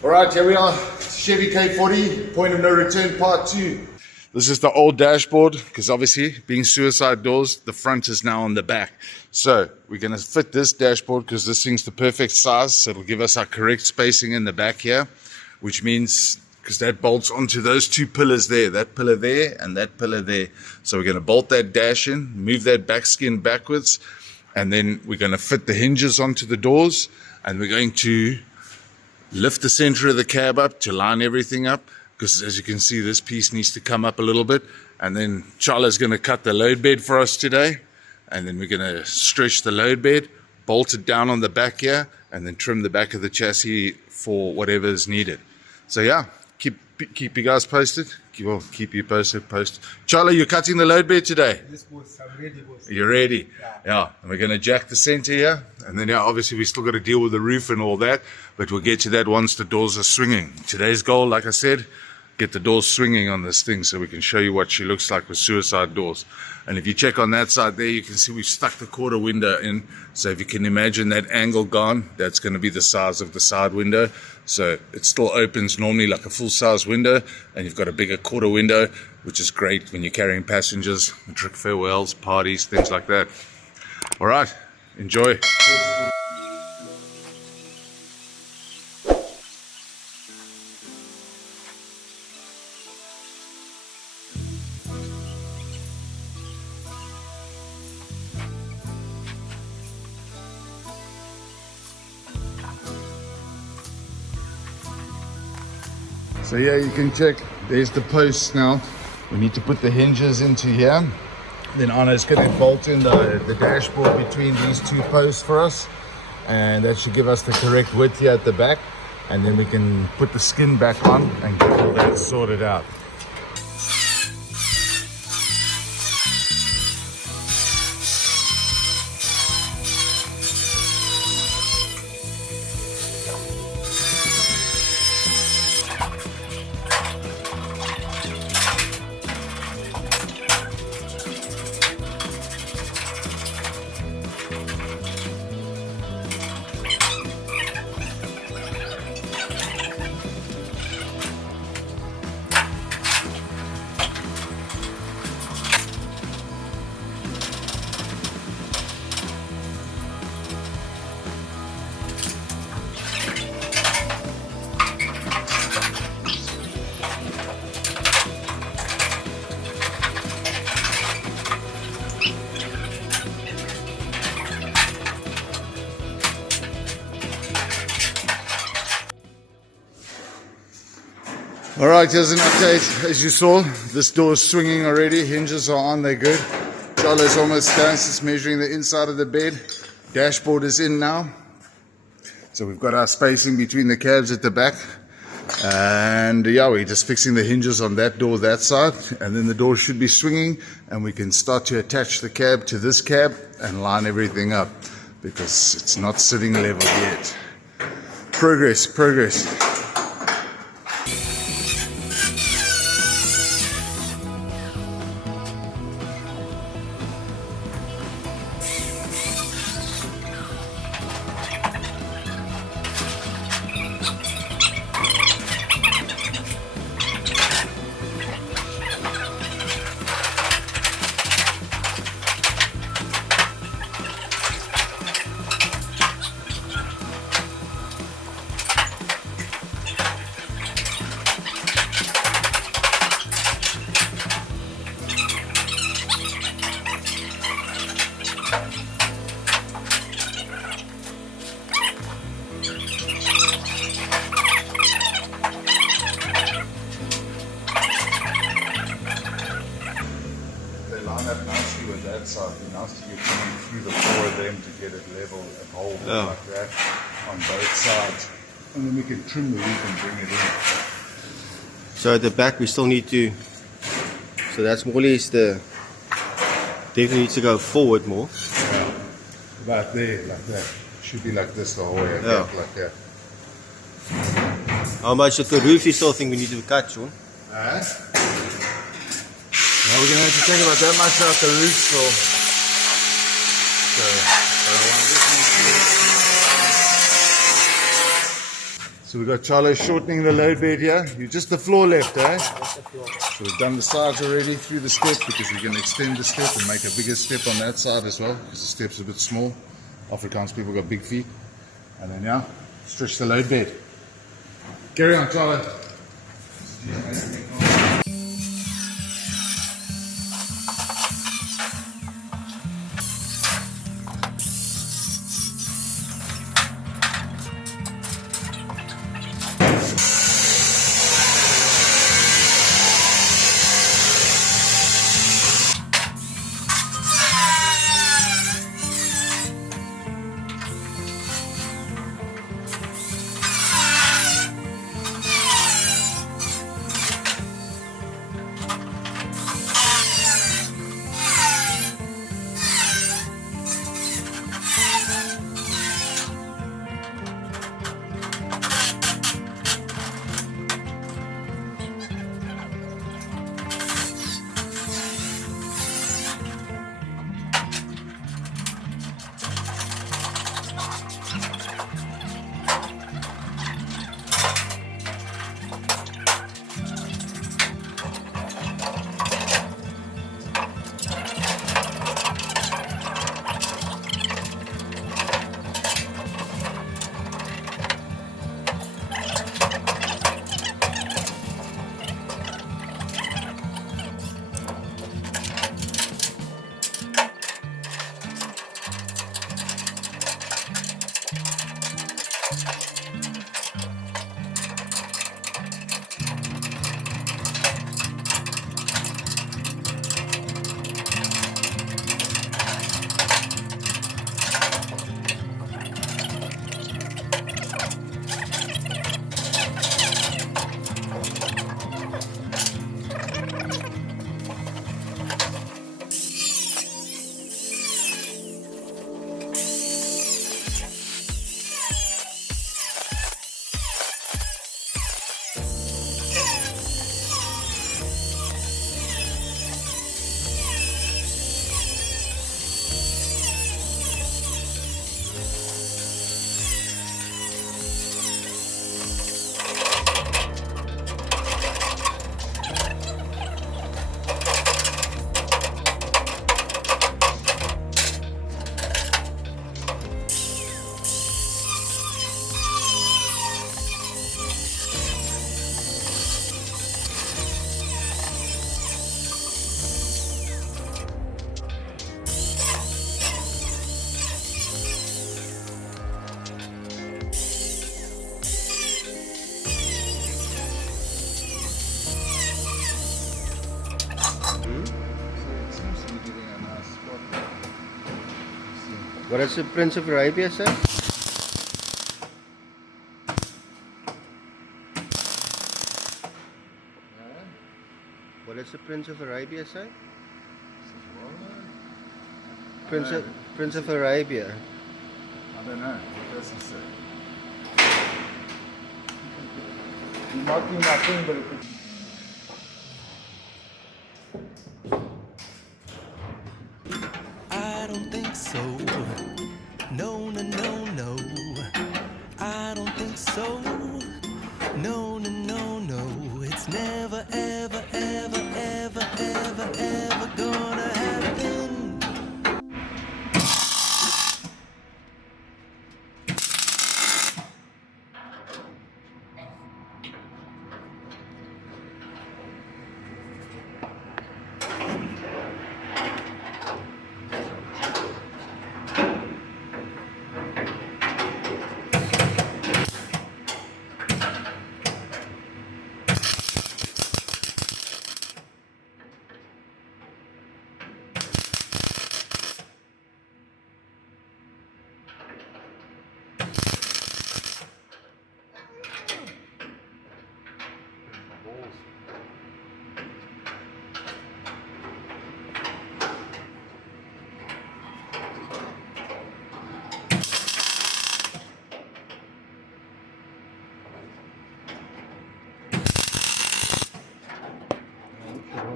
Alright, here we are, Chevy K40, point of no return, part 2. This is the old dashboard, because obviously, being suicide doors, the front is now on the back. So, we're going to fit this dashboard, because this thing's the perfect size, so it'll give us our correct spacing in the back here, which means, because that bolts onto those two pillars there, that pillar there, and that pillar there. So we're going to bolt that dash in, move that back skin backwards, and then we're going to fit the hinges onto the doors, and we're going to lift the center of the cab up to line everything up, because as you can see, this piece needs to come up a little bit. And then Charlie's going to cut the load bed for us today, and then we're going to stretch the load bed, bolt it down on the back here, and then trim the back of the chassis for whatever is needed. So yeah, keep you guys posted. We'll keep you posted. Charlie, you're cutting the load bed today? Yes, boss. I'm ready, boss. You're ready? Yeah. And we're going to jack the center here. And then, yeah, obviously, we still got to deal with the roof and all that. But we'll get to that once the doors are swinging. Today's goal, like I said, get the doors swinging on this thing so we can show you what she looks like with suicide doors. And if you check on that side there, you can see we've stuck the quarter window in. So if you can imagine that angle gone, that's going to be the size of the side window. So it still opens normally like a full-size window, and you've got a bigger quarter window, which is great when you're carrying passengers, trick farewells, parties, things like that. All right, enjoy. So yeah, you can check, there's the posts now. We need to put the hinges into here. Then Anna's going to bolt in the dashboard between these two posts for us. And that should give us the correct width here at the back. And then we can put the skin back on and get all that sorted out. Alright, here's an update. As you saw, this door is swinging already. Hinges are on, they're good. Charlie's almost done, just measuring the inside of the bed. Dashboard is in now. So we've got our spacing between the cabs at the back. And yeah, we're just fixing the hinges on that door, that side. And then the door should be swinging, and we can start to attach the cab to this cab and line everything up, because it's not sitting level yet. Progress. Side, and after you're coming through the four of them to get it level and hold it like that on both sides, and then we can trim the roof and bring it in. So at the back we still need to, so that's more or less the, definitely needs to go forward more. Yeah, about there, like that. It should be like this the whole way, like that. How much of the roof you still think we need to cut, Sean? Now we're going to have to think about that much out the roof, so I want to just make sure. So we've got Charlo shortening the load bed here. You're just the floor left, eh? So we've done the sides already through the step because we're going to extend the step and make a bigger step on that side as well because the step's a bit small. Afrikaans people got big feet. And then yeah, stretch the load bed. Carry on, Charlo. What does the Prince of Arabia say? What does the Prince of Arabia say? Prince of Arabia. I don't know. What does he say? He might be nothing, but it could. I don't think so. No, no, no, no. I don't think so. No, no, no, no. It's never, ever, ever, ever, ever, ever gonna happen.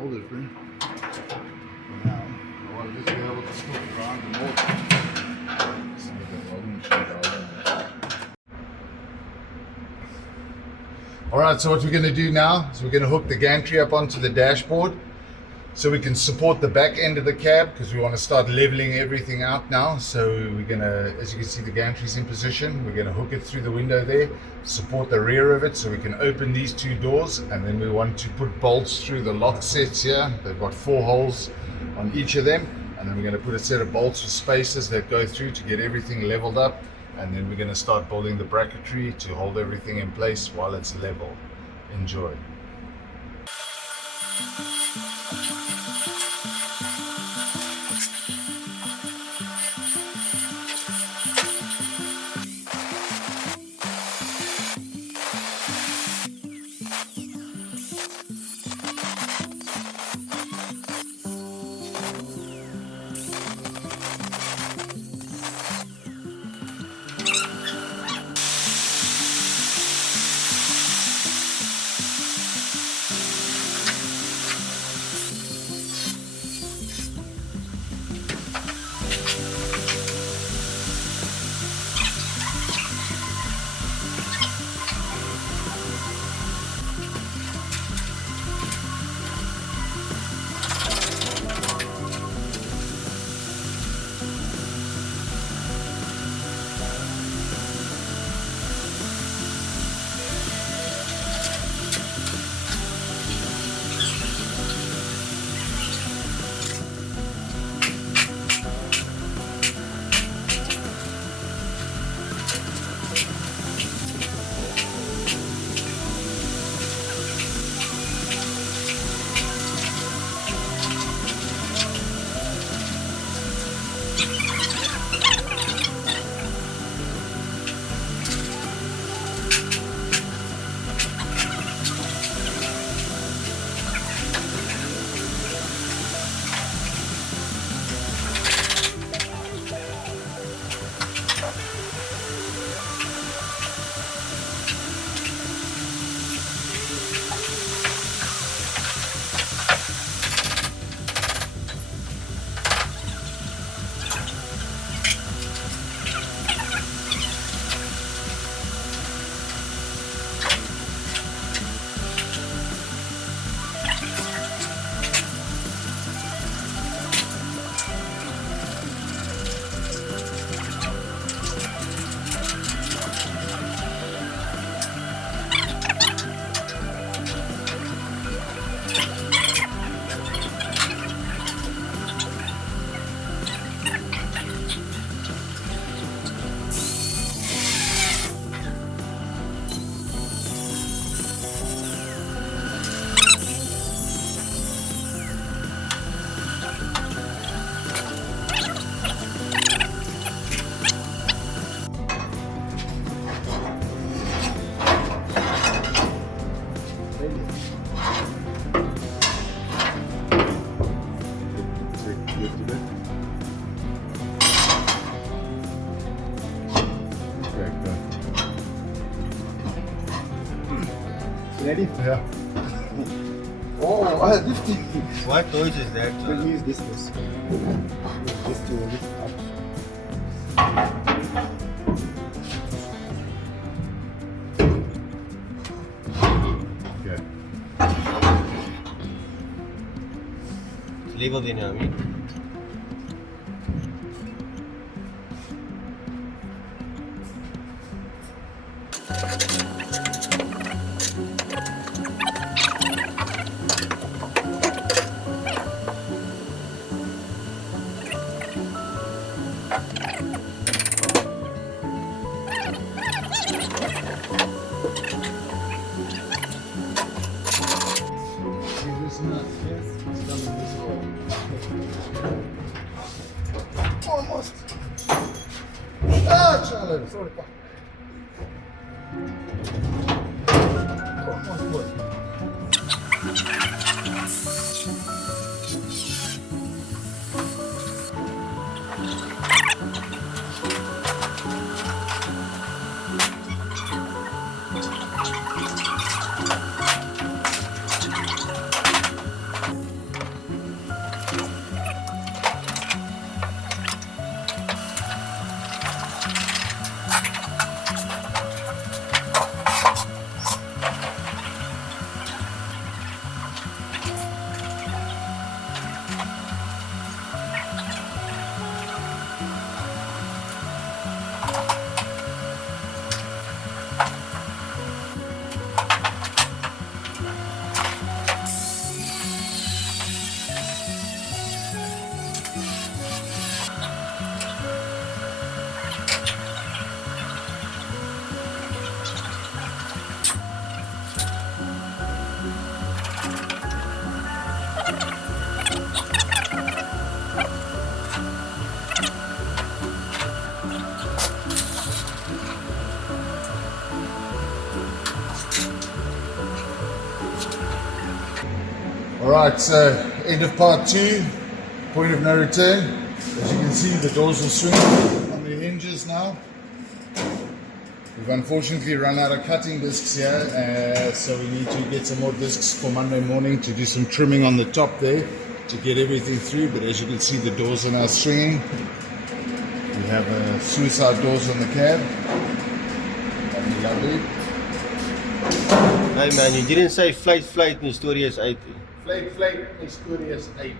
Hold it, man. For now, I want to just be able to flip around the motor. Let's get that welding machine dialed in. All right, so what we're going to do now is we're going to hook the gantry up onto the dashboard so we can support the back end of the cab, because we want to start leveling everything out now. So we're going to, as you can see, the gantry's in position. We're going to hook it through the window there, support the rear of it so we can open these two doors, and then we want to put bolts through the lock sets here. They've got 4 holes on each of them, and then we're going to put a set of bolts with spacers that go through to get everything leveled up, and then we're going to start building the bracketry to hold everything in place while it's level. Enjoy. Ready? Yeah. Oh, lifting. What noise is that? We'll use this one. Just to lift up. Okay. Level देने हमें. Almost. Ah, Charlie, sorry. Almost worked. Alright, so end of part 2, point of no return. As you can see, the doors will swing on the hinges now. We've unfortunately run out of cutting discs here, so we need to get some more discs for Monday morning to do some trimming on the top there to get everything through. But as you can see, the doors are now swinging. We have suicide doors on the cab. That'd be lovely. Hey man, you didn't say flight in Studios 8. Flight, Historias 8.